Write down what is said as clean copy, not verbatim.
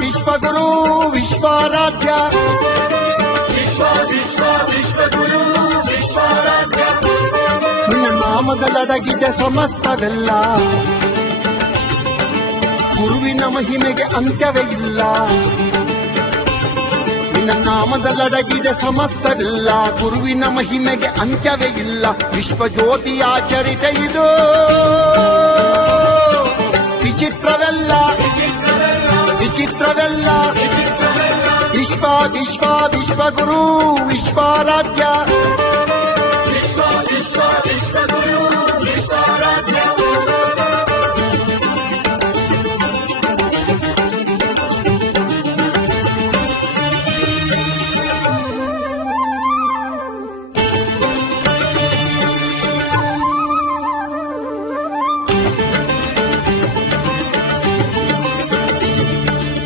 ವಿಶ್ವಗುರು ವಿಶ್ವಾರಾಧ್ಯ ವಿಶ್ವಗುರು ವಿಶ್ವಾರಾಧ್ಯ ನಿನ್ನ ನಾಮದಲ್ಲಡಗಿದೆ ಸಮಸ್ತವೆಲ್ಲ ಗುರುವಿನ ಮಹಿಮೆಗೆ ಅಂತ್ಯವೇ ಇಲ್ಲ ನಿನ್ನ ನಾಮದಲ್ಲಡಗಿದೆ ಸಮಸ್ತವಿಲ್ಲ ಗುರುವಿನ ಮಹಿಮೆಗೆ ಅಂತ್ಯವೇ ಇಲ್ಲ ವಿಶ್ವಜ್ಯೋತಿಯ ಚರಿತೆ ಇದು ವಿಚಿತ್ರವೆಲ್ಲ ವಿಶ್ವಗುರು ವಿಶ್ವಾರಾಧ್ಯ